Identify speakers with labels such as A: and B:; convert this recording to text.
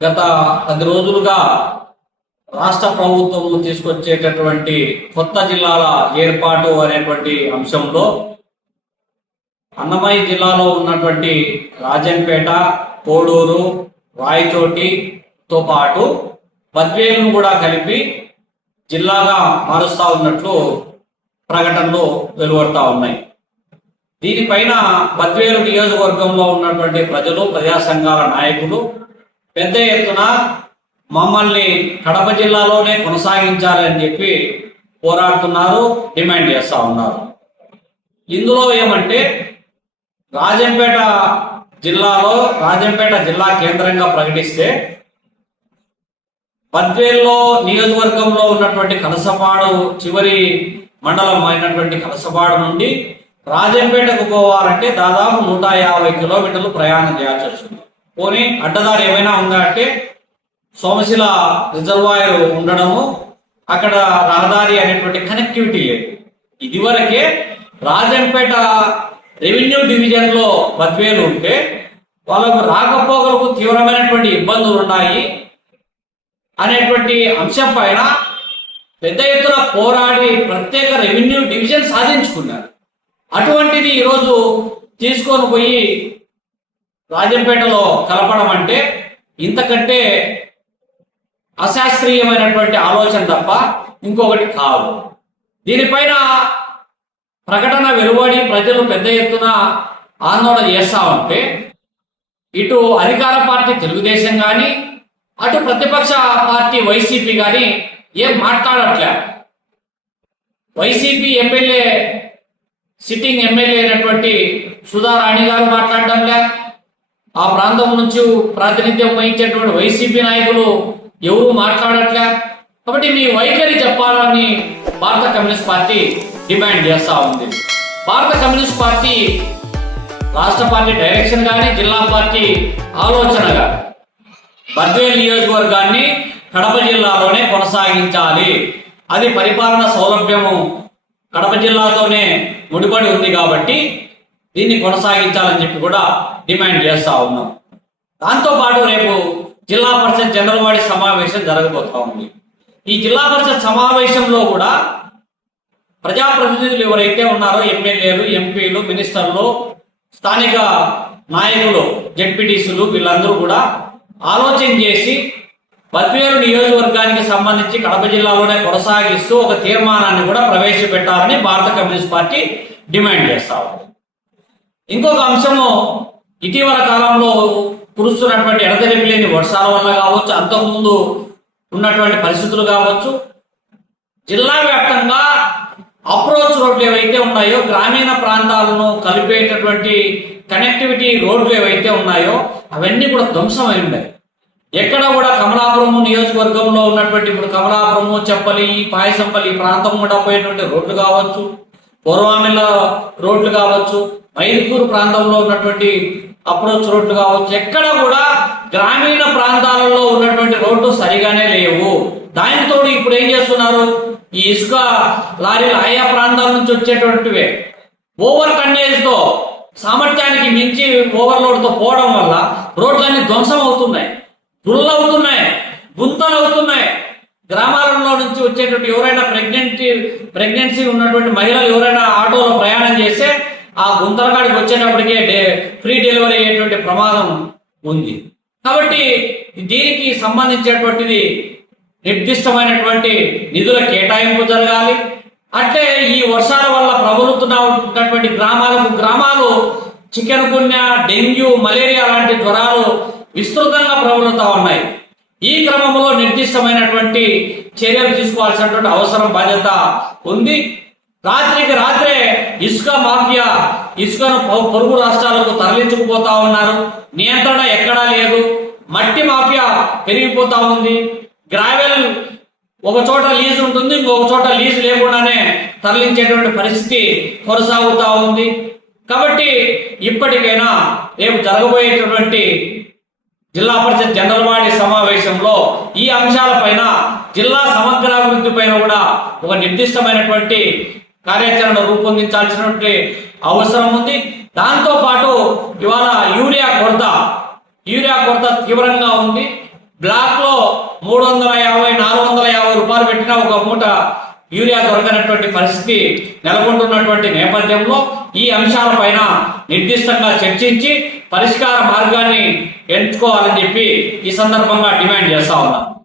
A: గత పది రోజులుగా రాష్ట్ర ప్రభుత్వం తీసుకొచ్చేటటువంటి కొత్త జిల్లాల ఏర్పాటు అనేటువంటి అంశంలో అన్నమయ్య జిల్లాలో ఉన్నటువంటి రాజంపేట కోడూరు రాయచోటితో పాటు బద్వేలును కూడా కలిపి జిల్లాగా మారుస్తా ఉన్నట్లు ప్రకటనలు వెలువడతా ఉన్నాయి. దీనిపైన బద్వేలు నియోజకవర్గంలో ఉన్నటువంటి ప్రజలు ప్రజా సంఘాల నాయకులు పెద్ద ఎత్తున మమ్మల్ని కడప జిల్లాలోనే కొనసాగించాలని చెప్పి పోరాడుతున్నారు డిమాండ్ చేస్తూ ఉన్నారు. ఇందులో ఏమంటే రాజంపేట జిల్లాలో రాజంపేట జిల్లా కేంద్రంగా ప్రకటిస్తే బద్వేల్లో నియోజకవర్గంలో ఉన్నటువంటి కలసపాడు చివరి మండలం అయినటువంటి కలసపాడు నుండి రాజంపేటకు పోవాలంటే దాదాపు నూట యాభై కిలోమీటర్లు ప్రయాణం చేయాల్సి వస్తుంది. పోనీ అడ్డదారి ఏమైనా ఉందా అంటే సోమశిల రిజర్వాయర్ ఉండడము అక్కడ రహదారి అనేటువంటి కనెక్టివిటీ లేదు. ఇదివరకే రాజంపేట రెవెన్యూ డివిజన్లో బద్వేలు ఉంటే వాళ్ళకు రాకపోకలకు తీవ్రమైనటువంటి ఇబ్బందులు ఉన్నాయి అనేటువంటి అంశం పైన పెద్ద ఎత్తున పోరాడి ప్రత్యేక రెవెన్యూ డివిజన్ సాధించుకున్నారు. అటువంటిది ఈరోజు తీసుకొని పోయి రాజంపేటలో కలపడం అంటే ఇంతకంటే అశాస్త్రీయమైనటువంటి ఆలోచన తప్ప ఇంకొకటి కాదు. దీనిపైన ప్రకటన వెలువడి ప్రజలు పెద్ద ఎత్తున ఆందోళన చేస్తా ఉంటే ఇటు అధికార పార్టీ తెలుగుదేశం కానీ అటు ప్రతిపక్ష పార్టీ వైసీపీ కానీ ఏం మాట్లాడట్లే. వైసీపీ ఎమ్మెల్యే సిట్టింగ్ ఎమ్మెల్యే అయినటువంటి సుధారాణి గారు మాట్లాడడంలే ఆ ప్రాంతం నుంచి ప్రాతినిధ్యం వహించేటువంటి వైసీపీ నాయకులు ఎవరు మాట్లాడట్లే. కాబట్టి మీ వైఖరి చెప్పాలని భారత కమ్యూనిస్ట్ పార్టీ డిమాండ్ చేస్తూ ఉంది. భారత కమ్యూనిస్ట్ పార్టీ రాష్ట్ర పార్టీ డైరెక్షన్ కానీ జిల్లా పార్టీ ఆలోచనగా బద్వేల్ నియోజకవర్గాన్ని కడప జిల్లాలోనే కొనసాగించాలి. అది పరిపాలన సౌలభ్యము కడప జిల్లాతోనే ముడిపడి ఉంది కాబట్టి దీన్ని కొనసాగించాలని చెప్పి కూడా డిమాండ్ చేస్తూ ఉన్నాం. దాంతోపాటు రేపు జిల్లా పరిషత్ జనరల్ బాడీ సమావేశం జరగబోతా ఉంది. ఈ జిల్లా పరిషత్ సమావేశంలో కూడా ప్రజాప్రతినిధులు ఎవరైతే ఉన్నారో ఎమ్మెల్యేలు ఎంపీలు మినిస్టర్లు స్థానిక నాయకులు జడ్పీటీసులు వీళ్ళందరూ కూడా ఆలోచన చేసి బద్వేలు నియోజకవర్గానికి సంబంధించి కడప జిల్లాలోనే కొనసాగిస్తూ ఒక తీర్మానాన్ని కూడా ప్రవేశపెట్టాలని భారత కమ్యూనిస్ట్ పార్టీ డిమాండ్ చేస్తా ఉంది. ఇంకొక అంశము ఇటీవల కాలంలో కురుస్తున్నటువంటి ఎడతెరిపి లేని వర్షాల వల్ల కావచ్చు అంతకుముందు ఉన్నటువంటి పరిస్థితులు కావచ్చు జిల్లా వ్యాప్తంగా అప్రోచ్ రోడ్లు ఏవైతే ఉన్నాయో గ్రామీణ ప్రాంతాలను కలిపేటటువంటి కనెక్టివిటీ రోడ్లు ఏవైతే ఉన్నాయో అవన్నీ కూడా అయి ఉన్నాయి. ఎక్కడ కూడా కమలాపురము నియోజకవర్గంలో ఉన్నటువంటి ఇప్పుడు కమలాపురము చెప్పలి పాయసంపల్లి ప్రాంతం కూడా పోయినటువంటి రోడ్లు కావచ్చు పూర్వామిల రోడ్లు కావచ్చు మైదుకూరు ప్రాంతంలో ఉన్నటువంటి అప్రోచ్ రోడ్లు కావచ్చు ఎక్కడ కూడా గ్రామీణ ప్రాంతాలలో ఉన్నటువంటి రోడ్లు సరిగానే లేవు. దానితో ఇప్పుడు ఏం చేస్తున్నారు? ఈ ఇసుక లారీలు ఆయా ప్రాంతాల నుంచి వచ్చేటువంటివే. ఓవర్ కండేజ్తో తో సామర్థ్యానికి మించి ఓవర్లోడ్తో పోవడం వల్ల రోడ్లన్నీ ధ్వంసం అవుతున్నాయి. దుల్లవుతున్నాయి గుంతలు అవుతున్నాయి. గ్రామాలలో నుంచి వచ్చేటువంటి ఎవరైనా ప్రెగ్నెంట్ ప్రెగ్నెన్సీ ఉన్నటువంటి మహిళలు ఎవరైనా ఆటోలో ప్రయాణం చేస్తే ఆ గుంతలకాడికి వచ్చేటప్పటికే ఫ్రీ డెలివరీ అయ్యేటువంటి ప్రమాదం ఉంది. కాబట్టి దీనికి సంబంధించినటువంటిది నిర్దిష్టమైనటువంటి నిధుల కేటాయింపు జరగాలి. అంటే ఈ వర్షాల వల్ల ప్రబలుతున్న ఉన్నటువంటి గ్రామాలకు గ్రామాలు చికెన్ గున్యా డెంగ్యూ మలేరియా లాంటి జ్వరాలు విస్తృతంగా ప్రబలుతూ ఉన్నాయి. ఈ క్రమంలో నిర్దిష్టమైనటువంటి చర్యలు తీసుకోవాల్సినటువంటి అవసరం బాధ్యత ఉంది. రాత్రికి రాత్రి ఇసుక మాఫియా ఇసుకను పొరుగు రాష్ట్రాలకు తరలించుకుపోతా ఉన్నారు. నియంత్రణ ఎక్కడా లేదు. మట్టి మాఫియా పెరిగిపోతా ఉంది. గ్రావెల్ ఒక చోట లీజు ఉంటుంది ఇంకొక చోట లీజు లేకుండానే తరలించేటువంటి పరిస్థితి కొనసాగుతూ ఉంది. కాబట్టి ఇప్పటికైనా రేపు జరగబోయేటటువంటి జిల్లా పరిషత్ జనరల్ బాడీ సమావేశంలో ఈ అంశాలపైన జిల్లా సమగ్రాభివృద్ధి పైన కూడా ఒక నిర్దిష్టమైనటువంటి కార్యాచరణ రూపొందించాల్సినటువంటి అవసరం ఉంది. దాంతో పాటు ఇవాళ యూరియా కొరత యూరియా కొరత తీవ్రంగా ఉంది. బ్లాక్లో మూడు వందల యాభై నాలుగు వందల యాభై రూపాయలు పెట్టిన ఒక మూట యూరియా దొరకనటువంటి పరిస్థితి నెలకొంటున్నటువంటి నేపథ్యంలో ఈ అంశాలపైన నిర్దిష్టంగా చర్చించి పరిష్కార మార్గాన్ని ఎంచుకోవాలని చెప్పి ఈ సందర్భంగా డిమాండ్ చేస్తా ఉన్నాను